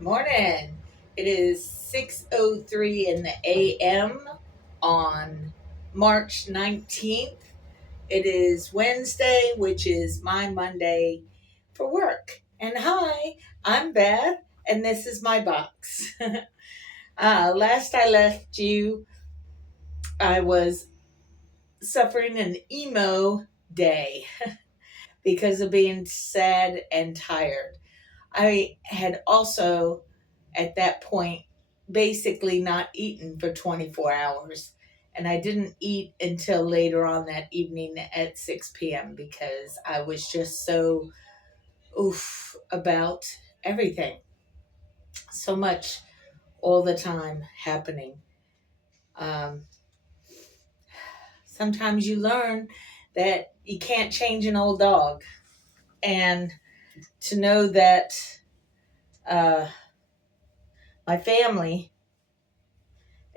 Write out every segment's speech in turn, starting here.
Morning. It is 6:03 in the AM on March 19th. It is Wednesday, which is my Monday for work. And hi, I'm Beth, and this is my box. Last I left you, I was suffering an emo day because of being sad and tired. I had also, at that point, basically not eaten for 24 hours. And I didn't eat until later on that evening at 6 p.m. because I was just so oof about everything. So much all the time happening. Um, Sometimes you learn that you can't change an old dog. And to know that uh, my family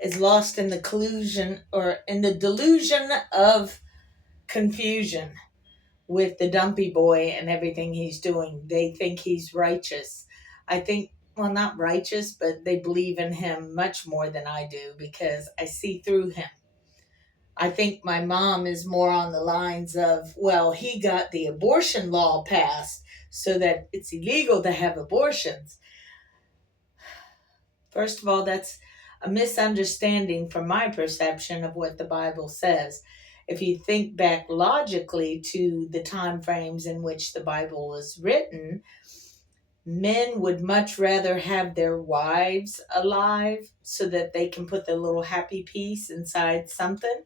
is lost in the collusion or in the delusion of confusion with the dumpy boy and everything he's doing. They think he's righteous. I think, well, not righteous, but they believe in him much more than I do because I see through him. I think my mom is more on the lines of, well, he got the abortion law passed so that it's illegal to have abortions. First of all, that's a misunderstanding from my perception of what the Bible says. If you think back logically to the time frames in which the Bible was written, men would much rather have their wives alive so that they can put their little happy piece inside something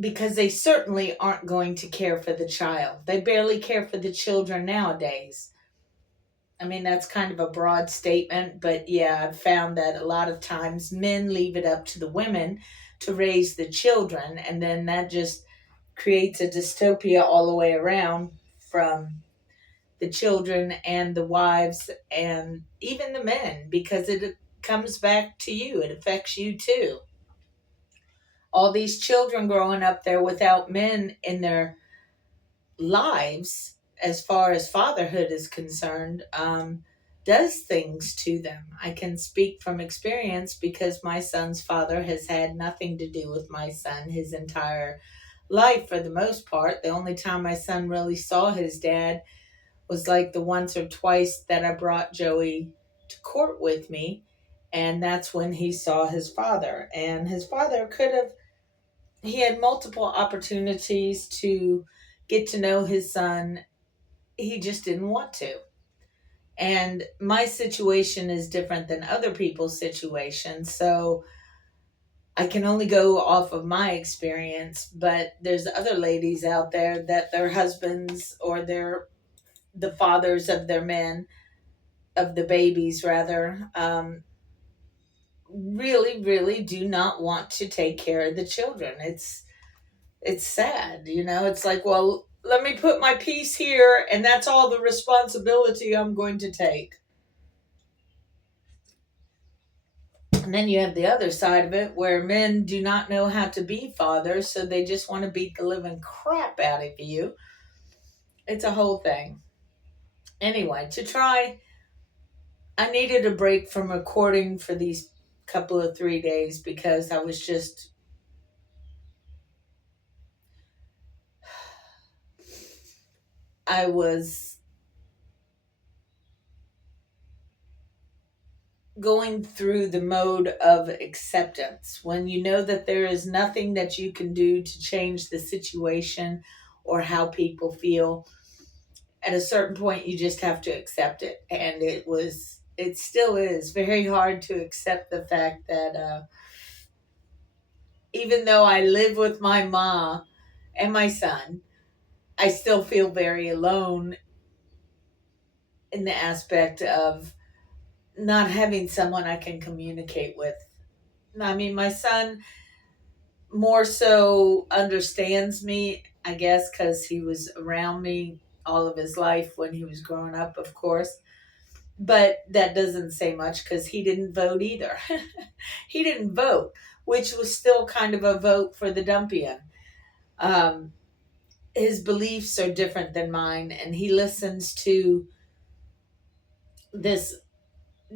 because they certainly aren't going to care for the child. They barely care for the children nowadays. I mean, that's kind of a broad statement, but yeah, I've found that a lot of times men leave it up to the women to raise the children, and then that just creates a dystopia all the way around from the children and the wives and even the men because it comes back to you, it affects you too. All these children growing up there without men in their lives as far as fatherhood is concerned does things to them. I can speak from experience because my son's father has had nothing to do with my son his entire life for the most part. The only time my son really saw his dad was like the once or twice that I brought Joey to court with me, and that's when he saw his father. And his father could have, he had multiple opportunities to get to know his son. He just didn't want to. And my situation is different than other people's situations. So I can only go off of my experience, but there's other ladies out there that their husbands or their the fathers of their men, of the babies rather, really, really do not want to take care of the children. It's sad, you know. It's like, well, let me put my piece here, and that's all the responsibility I'm going to take. And then you have the other side of it where men do not know how to be fathers, so they just want to beat the living crap out of you. It's a whole thing. Anyway, to try, I needed a break from recording for these couple of 3 days because I was just, I was going through the mode of acceptance when you know that there is nothing that you can do to change the situation or how people feel. At a certain point you just have to accept it, and it still is very hard to accept the fact that even though I live with my mom and my son, I still feel very alone in the aspect of not having someone I can communicate with. I mean, my son more so understands me, I guess, because he was around me all of his life when he was growing up, of course. But that doesn't say much because he didn't vote either. He didn't vote, which was still kind of a vote for the Dumpian. Um, his beliefs are different than mine, and he listens to this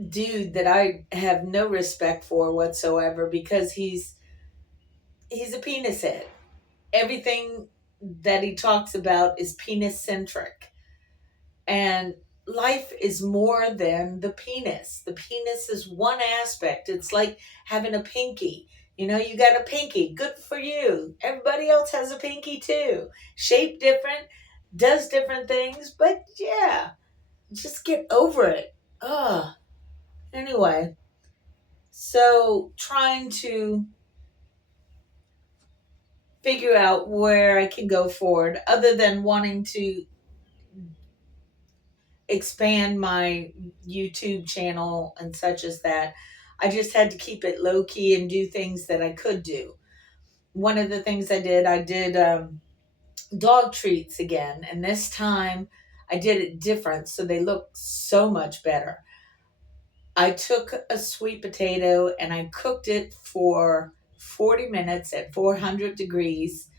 dude that I have no respect for whatsoever because he's a penis head. Everything that he talks about is penis centric. And life is more than the penis. The penis is one aspect. It's like having a pinky. You know, you got a pinky. Good for you. Everybody else has a pinky too. Shaped different, does different things, but yeah, just get over it. Ugh. Anyway, so trying to figure out where I can go forward other than wanting to expand my YouTube channel and such as that. I just had to keep it low key and do things that I could do. One of the things I did dog treats again, and this time I did it different, so they look so much better. I took a sweet potato and I cooked it for 40 minutes at 400 degrees,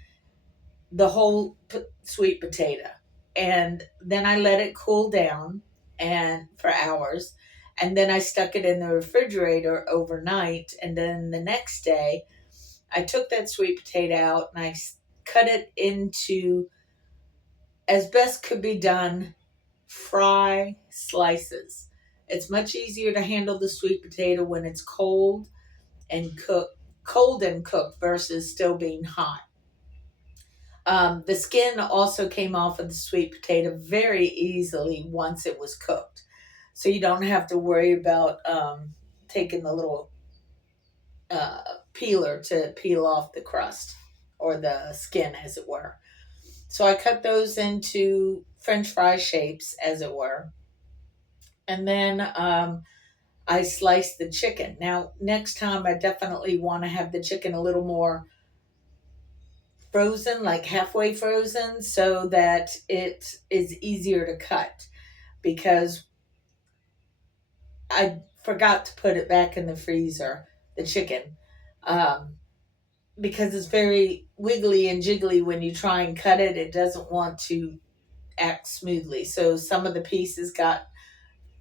the whole sweet potato. And then I let it cool down and for hours. And then I stuck it in the refrigerator overnight. And then the next day, I took that sweet potato out and I cut it into, as best could be done, fry slices. It's much easier to handle the sweet potato when it's cold and cooked versus still being hot. The skin also came off of the sweet potato very easily once it was cooked. So you don't have to worry about taking the little uh, peeler to peel off the crust or the skin, as it were. So I cut those into French fry shapes, as it were. And then I sliced the chicken. Now, next time I definitely want to have the chicken a little more frozen, like halfway frozen, so that it is easier to cut because I forgot to put it back in the freezer, the chicken, um, because it's very wiggly and jiggly when you try and cut it. It doesn't want to act smoothly. So some of the pieces got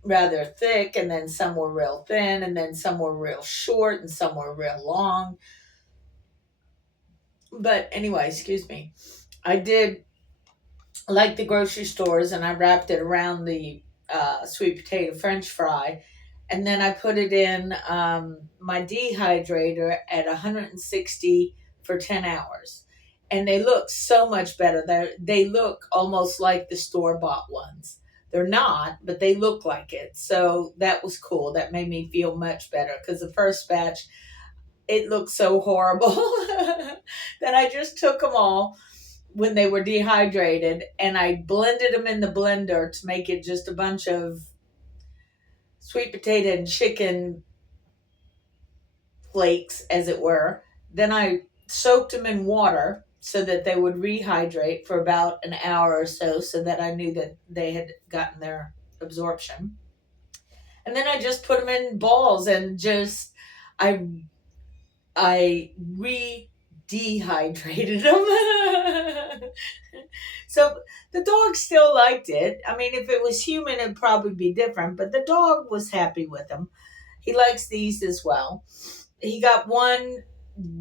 rather thick, and then some were real thin, and then some were real short, and some were real long. But anyway, excuse me. I did like the grocery stores, and I wrapped it around the sweet potato French fry, and then I put it in my dehydrator at 160 for 10 hours. And they look so much better. They look almost like the store bought ones. They're not, but they look like it. So that was cool. That made me feel much better because the first batch, it looked so horrible that I just took them all when they were dehydrated and I blended them in the blender to make it just a bunch of sweet potato and chicken flakes, as it were. Then I soaked them in water so that they would rehydrate for about an hour or so that I knew that they had gotten their absorption. And then I just put them in balls and just I re dehydrated them. So the dog still liked it. I mean, if it was human, it'd probably be different, but the dog was happy with them. He likes these as well. He got one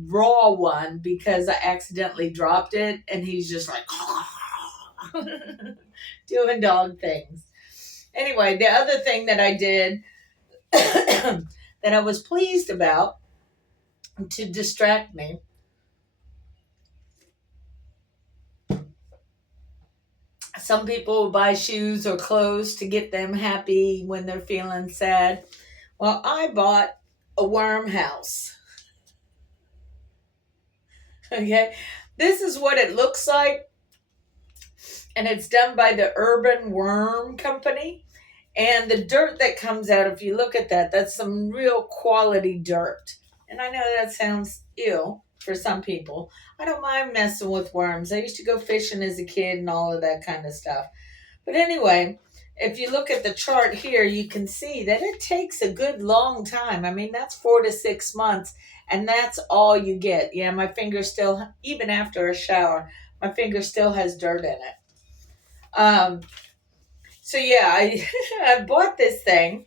raw one because I accidentally dropped it, and he's just like doing dog things. Anyway, the other thing that I did that I was pleased about to distract me, some people will buy shoes or clothes to get them happy when they're feeling sad. Well, I bought a worm house. Okay, this is what it looks like, and it's done by the Urban Worm Company. And the dirt that comes out, if you look at that, that's some real quality dirt. And I know that sounds ill for some people. I don't mind messing with worms. I used to go fishing as a kid and all of that kind of stuff. But anyway, if you look at the chart here, you can see that it takes a good long time. I mean, that's 4 to 6 months, and that's all you get. Yeah, my finger still, even after a shower, my finger still has dirt in it. So yeah, I I bought this thing,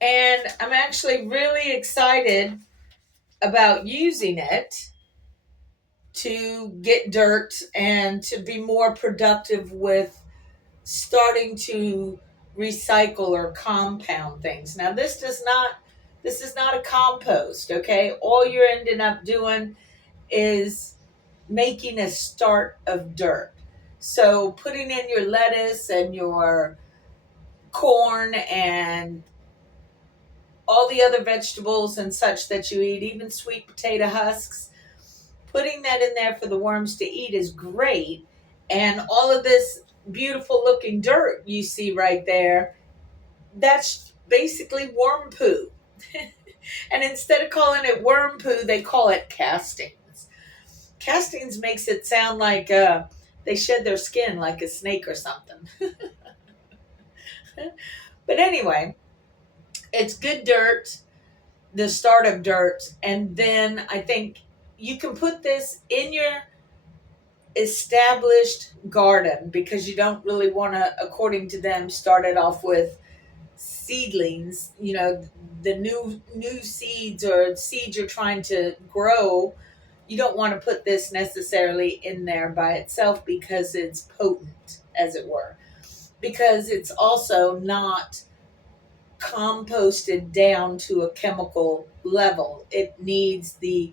And I'm actually really excited about using it to get dirt and to be more productive with starting to recycle or compound things. Now this is not a compost, okay? All you're ending up doing is making a start of dirt. So putting in your lettuce and your corn and all the other vegetables and such that you eat, even sweet potato husks, putting that in there for the worms to eat is great. And all of this beautiful looking dirt you see right there, that's basically worm poo. And instead of calling it worm poo, they call it castings. Castings makes it sound like they shed their skin like a snake or something. But anyway, it's good dirt, the start of dirt. And then I think you can put this in your established garden because you don't really want to, according to them, start it off with seedlings, the new seeds or seeds you're trying to grow. You don't want to put this necessarily in there by itself because it's potent, as it were, because it's also not composted down to a chemical level. It needs the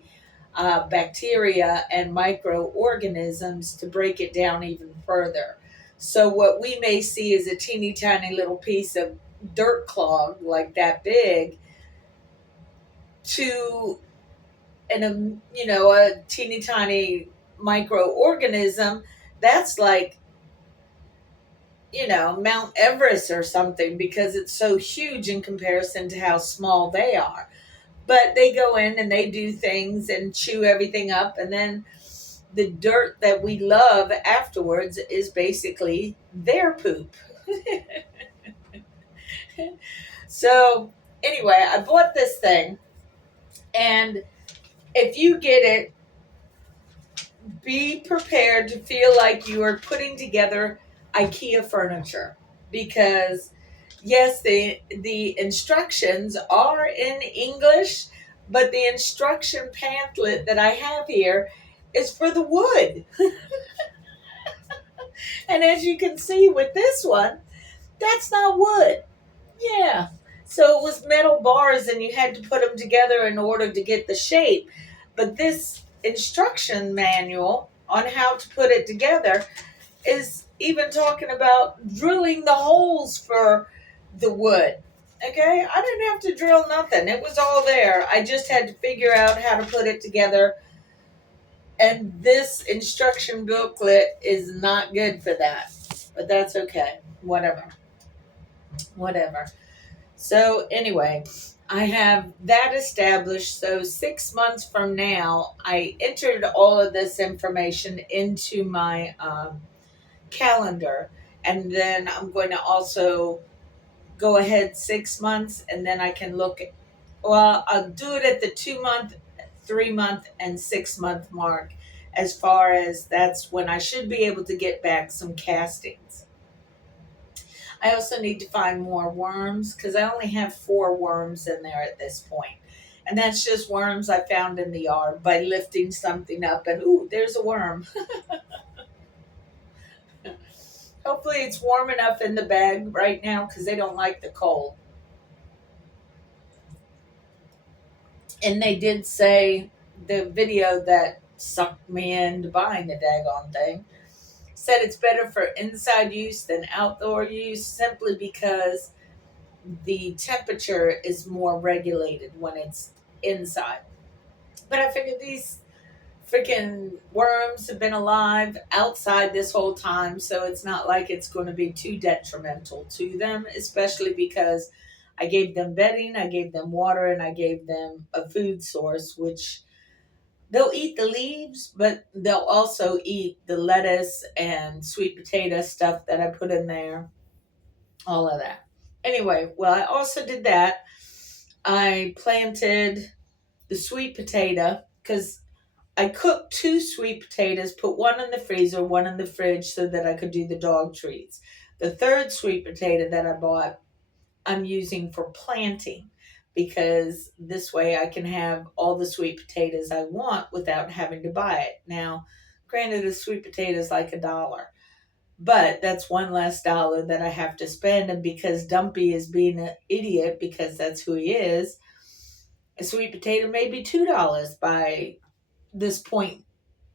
bacteria and microorganisms to break it down even further. So what we may see is a teeny tiny little piece of dirt clog like that big to a teeny tiny microorganism that's like Mount Everest or something because it's so huge in comparison to how small they are. But they go in and they do things and chew everything up, and then the dirt that we love afterwards is basically their poop. So anyway, I bought this thing, and if you get it, be prepared to feel like you are putting together IKEA furniture, because yes, the instructions are in English, but the instruction pamphlet that I have here is for the wood. And as you can see with this one, that's not wood. Yeah. So it was metal bars and you had to put them together in order to get the shape. But this instruction manual on how to put it together is even talking about drilling the holes for the wood. Okay? I didn't have to drill nothing. It was all there. I just had to figure out how to put it together. And this instruction booklet is not good for that. But that's okay. Whatever. Whatever. So anyway, I have that established. So 6 months from now, I entered all of this information into my calendar, and then I'm going to also go ahead 6 months, and then I can look at, well, I'll do it at the 2 month, 3 month, and 6 month mark, as far as that's when I should be able to get back some castings. I also need to find more worms because I only have 4 worms in there at this point. And that's just worms I found in the yard by lifting something up and, ooh, there's a worm. Hopefully it's warm enough in the bag right now because they don't like the cold. And they did say the video that sucked me into buying the daggone thing said it's better for inside use than outdoor use simply because the temperature is more regulated when it's inside. But I figured these freaking worms have been alive outside this whole time, so it's not like it's going to be too detrimental to them, especially because I gave them bedding, I gave them water, and I gave them a food source, which they'll eat the leaves, but they'll also eat the lettuce and sweet potato stuff that I put in there, all of that. Anyway, well, I also did that. I planted the sweet potato because I cooked 2 sweet potatoes, put one in the freezer, one in the fridge so that I could do the dog treats. The third sweet potato that I bought, I'm using for planting, because this way I can have all the sweet potatoes I want without having to buy it. Now, granted, a sweet potato is like $1, but that's one less dollar that I have to spend. And because Dumpy is being an idiot, because that's who he is, a sweet potato may be $2 by this point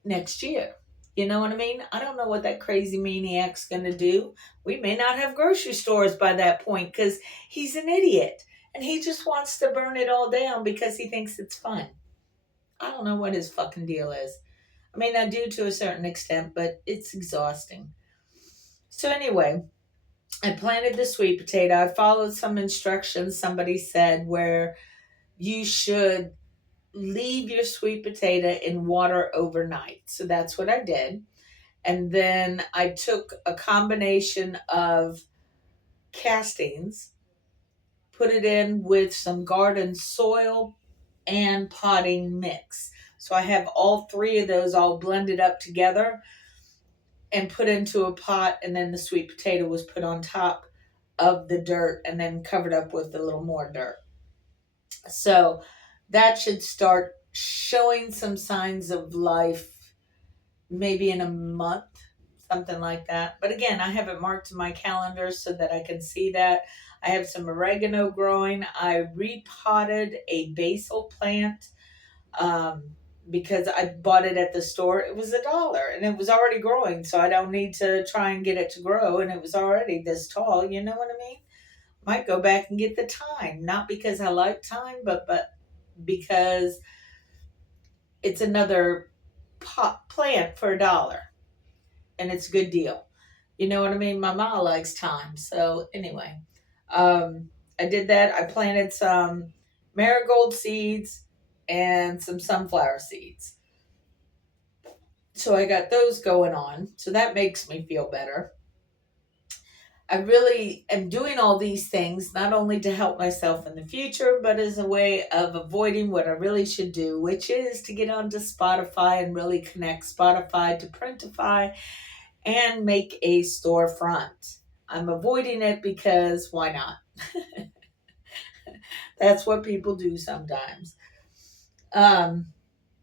next year. You know what I mean? I don't know what that crazy maniac's going to do. We may not have grocery stores by that point because he's an idiot and he just wants to burn it all down because he thinks it's fun. I don't know what his fucking deal is. I mean, I do to a certain extent, but it's exhausting. So, anyway, I planted the sweet potato. I followed some instructions somebody said where you should leave your sweet potato in water overnight. So that's what I did. And then I took a combination of castings, put it in with some garden soil and potting mix. So I have all three of those all blended up together and put into a pot, and then the sweet potato was put on top of the dirt and then covered up with a little more dirt. So that should start showing some signs of life maybe in a month, something like that. But again, I have it marked in my calendar so that I can see that. I have some oregano growing. I repotted a basil plant because I bought it at the store. It was $1 and it was already growing, so I don't need to try and get it to grow. And it was already this tall. You know what I mean? Might go back and get the thyme, not because I like thyme, but because it's another pot plant for $1, and it's a good deal. You know what I mean? My mom likes thyme, so anyway, I did that. I planted some marigold seeds and some sunflower seeds, so I got those going on. So that makes me feel better. I really am doing all these things not only to help myself in the future, but as a way of avoiding what I really should do, which is to get onto Spotify and really connect Spotify to Printify and make a storefront. I'm avoiding it because why not? That's what people do sometimes. Um,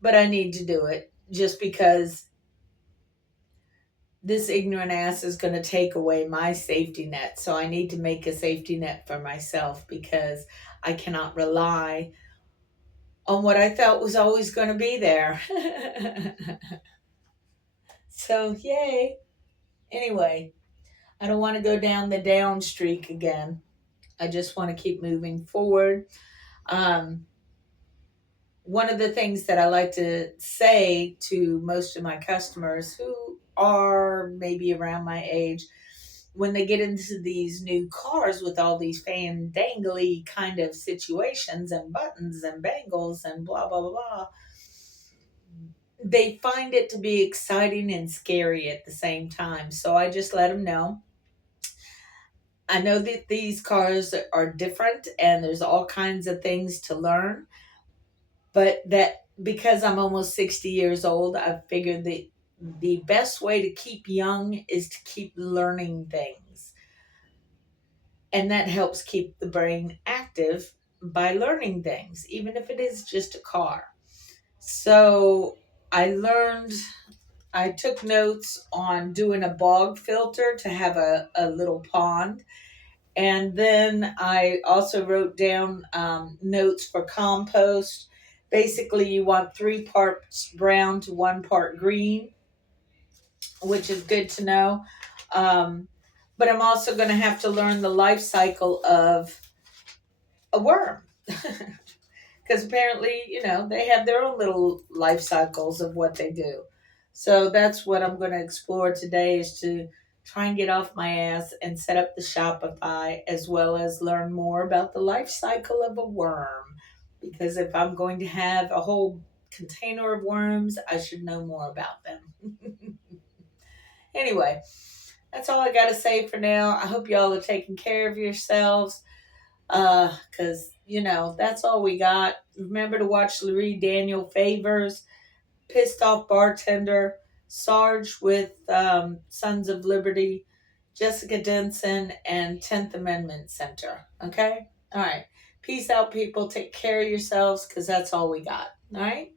but I need to do it just because this ignorant ass is going to take away my safety net. So I need to make a safety net for myself because I cannot rely on what I felt was always going to be there. So, yay. Anyway, I don't want to go down the down streak again. I just want to keep moving forward. One of the things that I like to say to most of my customers who are maybe around my age, when they get into these new cars with all these fandangly kind of situations and buttons and bangles and blah, blah, blah, blah, they find it to be exciting and scary at the same time. So I just let them know. I know that these cars are different and there's all kinds of things to learn, but that because I'm almost 60 years old, I've figured that the best way to keep young is to keep learning things. And that helps keep the brain active by learning things, even if it is just a car. So I took notes on doing a bog filter to have a little pond. And then I also wrote down notes for compost. Basically, you want 3 parts brown to 1 part green, which is good to know. But I'm also going to have to learn the life cycle of a worm. Because apparently, they have their own little life cycles of what they do. So that's what I'm going to explore today, is to try and get off my ass and set up the Shopify, as well as learn more about the life cycle of a worm. Because if I'm going to have a whole container of worms, I should know more about them. Anyway, that's all I got to say for now. I hope y'all are taking care of yourselves. Because, that's all we got. Remember to watch Larry Daniel Favors, Pissed Off Bartender, Sarge with Sons of Liberty, Jessica Denson, and 10th Amendment Center. Okay? All right. Peace out, people. Take care of yourselves because that's all we got. All right?